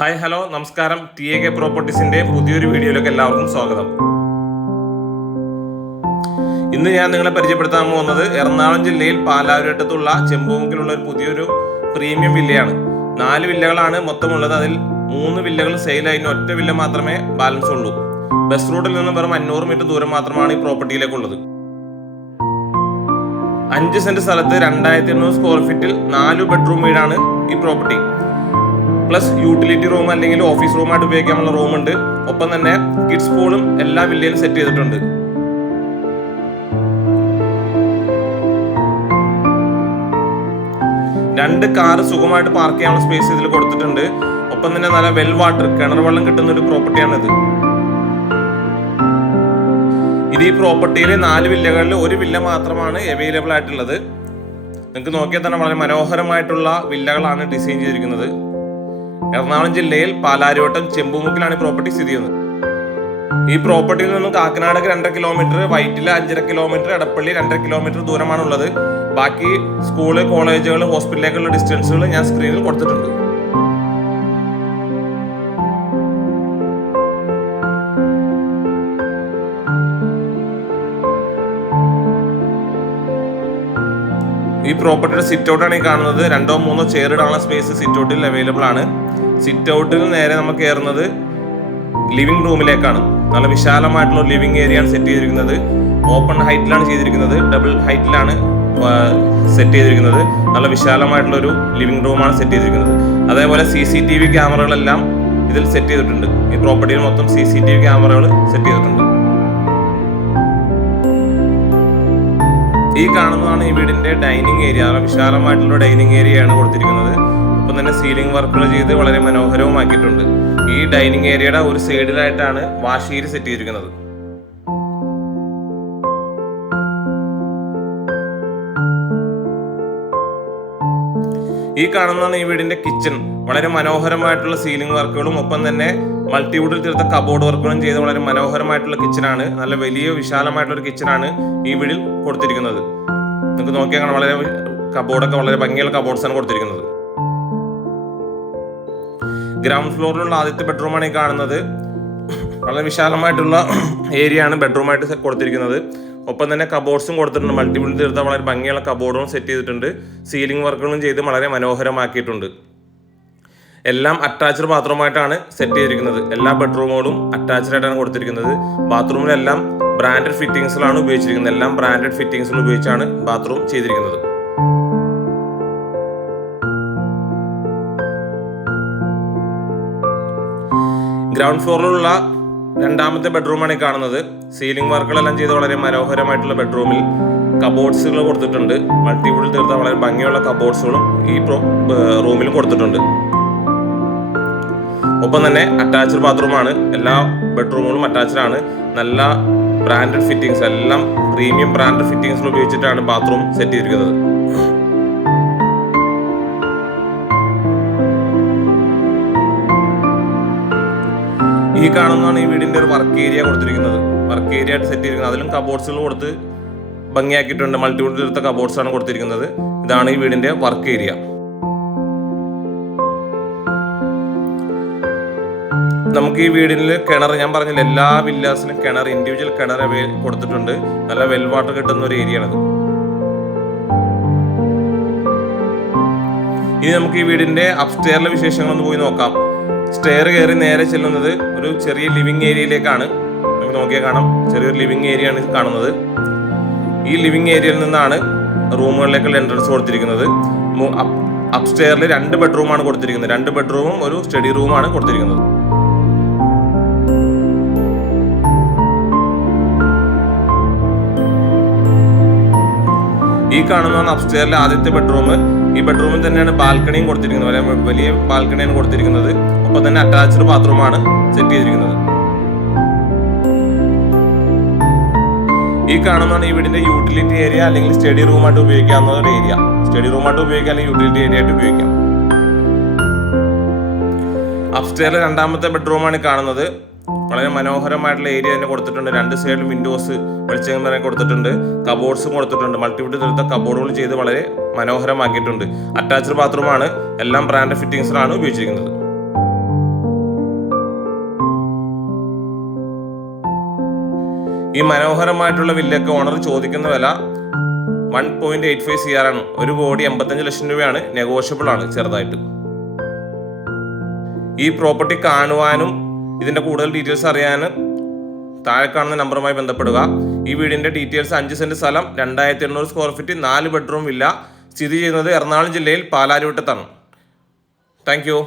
Hi hello നമസ്കാരം. TAK പ്രോപ്പർട്ടീസിന്റെ പുതിയൊരു വീഡിയോയിലേക്ക് എല്ലാവർക്കും സ്വാഗതം. ഇന്ന് ഞാൻ നിങ്ങളെ പരിചയപ്പെടുത്താൻ പോകുന്നത് എറണാകുളം ജില്ലയിൽ പാലാരിവട്ടത്തുള്ള ചെമ്പൂമുക്കിലുള്ള ഒരു പുതിയൊരു പ്രീമിയം വില്ലയാണ്. 4 വില്ലകളാണ് മൊത്തമുള്ളത്. അതിൽ 3 വില്ലകൾ സെയിലായി, ഒറ്റ വില്ല മാത്രമേ ബാലൻസ് ഉള്ളൂ. ബസ് റൂട്ടിൽ നിന്ന് വെറും 500 മീറ്റർ ദൂരം മാത്രമാണ് ഈ പ്രോപ്പർട്ടിയിലേക്കുള്ളത്. 5 സെന്റ് സ്ഥലത്ത് 2800 സ്ക്വയർ ഫീറ്റിൽ 4 ബെഡ്റൂം വീടാണ് ഈ പ്രോപ്പർട്ടി. പ്ലസ് യൂട്ടിലിറ്റി റൂം അല്ലെങ്കിൽ ഓഫീസ് റൂമായിട്ട് ഉപയോഗിക്കാനുള്ള റൂമുണ്ട്. ഒപ്പം തന്നെ കിഡ്സ് പൂളും എല്ലാ വില്ലയിലും സെറ്റ് ചെയ്തിട്ടുണ്ട്. രണ്ട് കാറ് സുഖമായിട്ട് പാർക്ക് ചെയ്യാനുള്ള സ്പേസ് ഇതിൽ കൊടുത്തിട്ടുണ്ട്. ഒപ്പം തന്നെ നല്ല വെൽ വാട്ടർ, കിണർ വെള്ളം കിട്ടുന്ന ഒരു പ്രോപ്പർട്ടിയാണിത്. ഇത് ഈ പ്രോപ്പർട്ടിയിൽ 4 വില്ലകളിൽ ഒരു വില്ല മാത്രമാണ് അവൈലബിൾ ആയിട്ടുള്ളത്. നിങ്ങൾക്ക് നോക്കിയാൽ തന്നെ വളരെ മനോഹരമായിട്ടുള്ള വില്ലകളാണ് ഡിസൈൻ ചെയ്തിരിക്കുന്നത്. എറണാകുളം ജില്ലയിൽ പാലാരിവട്ടം ചെമ്പൂമുക്കിലാണ് ഈ പ്രോപ്പർട്ടി സ്ഥിതി ചെയ്യുന്നത്. ഈ പ്രോപ്പർട്ടിയിൽ നിന്നും കാക്കനാടക്ക് 2.5 kilometre, Vyttila 5.5 kilometre, Edappally 2.5 kilometre ദൂരമാണുള്ളത്. ബാക്കി സ്കൂള്, കോളേജുകൾ, ഹോസ്പിറ്റലിലേക്കുള്ള ഡിസ്റ്റൻസുകൾ ഞാൻ സ്ക്രീനിൽ കൊടുത്തിട്ടുണ്ട്. ഈ പ്രോപ്പർട്ടിയുടെ സിറ്റ് ഔട്ടാണ് ഈ കാണുന്നത്. 2-3 ചെയർ ഇടാനുള്ള സ്പേസ് സിറ്റ് ഔട്ടിൽ അവൈലബിൾ ആണ്. സിറ്റ് ഔട്ടിൽ നേരെ നമ്മൾ കയറുന്നത് ലിവിംഗ് റൂമിലേക്കാണ്. നല്ല വിശാലമായിട്ടുള്ള ലിവിംഗ് ഏരിയ ആണ് സെറ്റ് ചെയ്തിരിക്കുന്നത്. ഓപ്പൺ ഹൈറ്റിലാണ് ചെയ്തിരിക്കുന്നത്, ഡബിൾ ഹൈറ്റിലാണ് സെറ്റ് ചെയ്തിരിക്കുന്നത്. നല്ല വിശാലമായിട്ടുള്ള ഒരു ലിവിംഗ് റൂമാണ് സെറ്റ് ചെയ്തിരിക്കുന്നത്. അതേപോലെ CCTV ക്യാമറകളെല്ലാം ഇതിൽ സെറ്റ് ചെയ്തിട്ടുണ്ട്. ഈ പ്രോപ്പർട്ടിയിൽ മൊത്തം CCTV ക്യാമറകൾ സെറ്റ് ചെയ്തിട്ടുണ്ട്. ഈ കാണുന്നതാണ് ഈ വീടിന്റെ ഡൈനിങ് ഏരിയ. വിശാലമായിട്ടുള്ള ഡൈനിങ് ഏരിയയാണ് കൊടുത്തിരിക്കുന്നത്. ഒപ്പം തന്നെ സീലിംഗ് വർക്കുകൾ ചെയ്ത് വളരെ മനോഹരവുമാക്കിയിട്ടുണ്ട്. ഈ ഡൈനിങ് ഏരിയയുടെ ഒരു സൈഡിലായിട്ടാണ് വാഷ് ഏരിയ സെറ്റ് ചെയ്തിരിക്കുന്നത്. ഈ കാണുന്നതാണ് ഈ വീടിന്റെ കിച്ചൺ. വളരെ മനോഹരമായിട്ടുള്ള സീലിംഗ് വർക്കുകളും ഒപ്പം തന്നെ മൾട്ടിവുഡിൽ തീർത്ത കബോർഡ് വർക്കുകളും ചെയ്ത് വളരെ മനോഹരമായിട്ടുള്ള കിച്ചണാണ്. നല്ല വലിയ വിശാലമായിട്ടുള്ള ഒരു കിച്ചണാണ് ഈ വീടിൽ കൊടുത്തിരിക്കുന്നത്. നിങ്ങൾക്ക് നോക്കിയാൽ വളരെ കബോർഡൊക്കെ വളരെ ഭംഗിയുള്ള കബോർഡ്സ് ആണ് കൊടുത്തിരിക്കുന്നത്. ഗ്രൗണ്ട് ഫ്ലോറിലുള്ള ആദ്യത്തെ ബെഡ്റൂമാണ് ഈ കാണുന്നത്. വളരെ വിശാലമായിട്ടുള്ള ഏരിയ ആണ് ബെഡ്റൂമായിട്ട് കൊടുത്തിരിക്കുന്നത്. ഒപ്പം തന്നെ കബോർഡ്സും കൊടുത്തിട്ടുണ്ട്. മൾട്ടിപ്പിൾ തീർത്ത വളരെ ഭംഗിയുള്ള കബോർഡും സെറ്റ് ചെയ്തിട്ടുണ്ട്. സീലിംഗ് വർക്കുകളും ചെയ്ത് വളരെ മനോഹരമാക്കിയിട്ടുണ്ട്. എല്ലാം അറ്റാച്ച്ഡ് ബാത്റൂമായിട്ടാണ് സെറ്റ് ചെയ്തിരിക്കുന്നത്. എല്ലാ ബെഡ്റൂമുകളും അറ്റാച്ച്ഡ് ആയിട്ടാണ് കൊടുത്തിരിക്കുന്നത്. ബാത്റൂമിലെല്ലാം ബ്രാൻഡഡ് ഫിറ്റിംഗ്സിലാണ് ഉപയോഗിച്ചിരിക്കുന്നത്. എല്ലാം ബ്രാൻഡഡ് ഫിറ്റിംഗ്സിൽ ഉപയോഗിച്ചാണ് ബാത്റൂം ചെയ്തിരിക്കുന്നത്. ഗ്രൗണ്ട് ഫ്ലോറിലുള്ള രണ്ടാമത്തെ ബെഡ്റൂമാണ് ഈ കാണുന്നത്. സീലിംഗ് വർക്കുകളെല്ലാം ചെയ്ത് വളരെ മനോഹരമായിട്ടുള്ള ബെഡ്റൂമിൽ കബോർഡ്സുകൾ കൊടുത്തിട്ടുണ്ട്. മൾട്ടിവുഡിൽ തീർത്ത വളരെ ഭംഗിയുള്ള കബോർഡ്സുകളും ഈ റൂമിലും കൊടുത്തിട്ടുണ്ട്. ഒപ്പം തന്നെ അറ്റാച്ച്ഡ് ബാത്റൂമാണ്. എല്ലാ ബെഡ്റൂമുകളും അറ്റാച്ച്ഡ് ആണ്. നല്ല ബ്രാൻഡഡ് ഫിറ്റിംഗ്സ്, എല്ലാം പ്രീമിയം ബ്രാൻഡഡ് ഫിറ്റിംഗ്സിൽ ഉപയോഗിച്ചിട്ടാണ് ബാത്റൂം സെറ്റ് ചെയ്തിരിക്കുന്നത്. ഈ കാണുന്നതാണ് ഈ വീടിന്റെ ഒരു വർക്ക് ഏരിയ കൊടുത്തിരിക്കുന്നത്. വർക്ക് ഏരിയ ആയിട്ട് സെറ്റ് ചെയ്തിരിക്കുന്നത്. അതിലും കബോർഡ്സുകൾ കൊടുത്ത് ഭംഗിയാക്കിയിട്ടുണ്ട്. മൾട്ടിവുഡ് തീർത്ത കബോർഡ്സ് ആണ് കൊടുത്തിരിക്കുന്നത്. ഇതാണ് ഈ വീടിന്റെ വർക്ക് ഏരിയ. നമുക്ക് ഈ വീടിൽ കിണർ, ഞാൻ പറഞ്ഞില്ല, എല്ലാ വില്ലാസിലും കിണർ, ഇൻഡിവിജ്വൽ കിണർ കൊടുത്തിട്ടുണ്ട്. നല്ല വെൽ വാട്ടർ കിട്ടുന്ന ഒരു ഏരിയ ആണത്. ഇനി നമുക്ക് ഈ വീടിന്റെ അപ്സ്റ്റെയറിലെ വിശേഷങ്ങളൊന്ന് പോയി നോക്കാം. സ്റ്റെയർ കയറി നേരെ ചെല്ലുന്നത് ഒരു ചെറിയ ലിവിംഗ് ഏരിയയിലേക്കാണ്. നമുക്ക് നോക്കിയാൽ കാണാം, ചെറിയൊരു ലിവിംഗ് ഏരിയ ആണ് കാണുന്നത്. ഈ ലിവിംഗ് ഏരിയയിൽ നിന്നാണ് റൂമുകളിലേക്കുള്ള എൻട്രൻസ് കൊടുത്തിരിക്കുന്നത്. അപ്സ്റ്റെയറിൽ 2 ബെഡ്റൂമാണ് കൊടുത്തിരിക്കുന്നത്. 2 ബെഡ്റൂമും ഒരു സ്റ്റഡി റൂമാണ് കൊടുത്തിരിക്കുന്നത്. ഈ കാണുന്നതാണ് അപ്സ്റ്റെയറിലെ ആദ്യത്തെ ബെഡ്റൂം. ഈ ബെഡ്റൂമിൽ തന്നെയാണ് ബാൽക്കണിയും കൊടുത്തിരിക്കുന്നത്. വലിയ ബാൽക്കണിയാണ് കൊടുത്തിരിക്കുന്നത്. ഒപ്പം തന്നെ അറ്റാച്ച്ഡ് ബാത്റൂമാണ് സെറ്റ് ചെയ്തിരിക്കുന്നത്. ഈ കാണുന്നതാണ് ഈ വീടിന്റെ യൂട്ടിലിറ്റി ഏരിയ അല്ലെങ്കിൽ സ്റ്റഡി റൂമായിട്ട് ഉപയോഗിക്കാവുന്ന ഒരു ഏരിയ. സ്റ്റഡി റൂമായിട്ട് ഉപയോഗിക്കാം അല്ലെങ്കിൽ യൂട്ടിലിറ്റി ഏരിയ ആയിട്ട് ഉപയോഗിക്കാം. അപ്സ്റ്റെയറിലെ രണ്ടാമത്തെ ബെഡ്റൂമാണ് കാണുന്നത്. വളരെ മനോഹരമായിട്ടുള്ള ഏരിയ തന്നെ കൊടുത്തിട്ടുണ്ട്. 2 സൈഡിലും വിൻഡോസ്, വെളിച്ചം വരെ കൊടുത്തിട്ടുണ്ട്. കബോർഡ്സും കൊടുത്തിട്ടുണ്ട്. മൾട്ടിവുഡ് തീർത്ത കബോർഡുകൾ ചെയ്ത് വളരെ മനോഹരമാക്കിയിട്ടുണ്ട്. അറ്റാച്ച്ഡ് ബാത്റൂമാണ്. എല്ലാം ബ്രാൻഡ് ഫിറ്റിംഗ്സിലാണ് ഉപയോഗിച്ചിരിക്കുന്നത്. ഈ മനോഹരമായിട്ടുള്ള വില്ലയ്ക്ക് ഓണർ ചോദിക്കുന്ന വില 1.85 CR ആണ്. 1,85 ലക്ഷം രൂപയാണ്. നെഗോഷ്യബിൾ ആണ് ചെറുതായിട്ട്. ഈ പ്രോപ്പർട്ടി കാണുവാനും ഇതിന്റെ കൂടുതൽ ഡീറ്റെയിൽസ് അറിയാനും താഴെ കാണുന്ന നമ്പറുമായി ബന്ധപ്പെടുക. ഈ വീടിന്റെ ഡീറ്റെയിൽസ് 5 സെന്റ് സ്ഥലം, 2800 സ്ക്വയർ ഫീറ്റ്, 4 ബെഡ്റൂം വില്ല, സ്ഥിതി ചെയ്യുന്നത് എറണാകുളം ജില്ലയിൽ പാലാരിവട്ടത്താണ്. Thank you.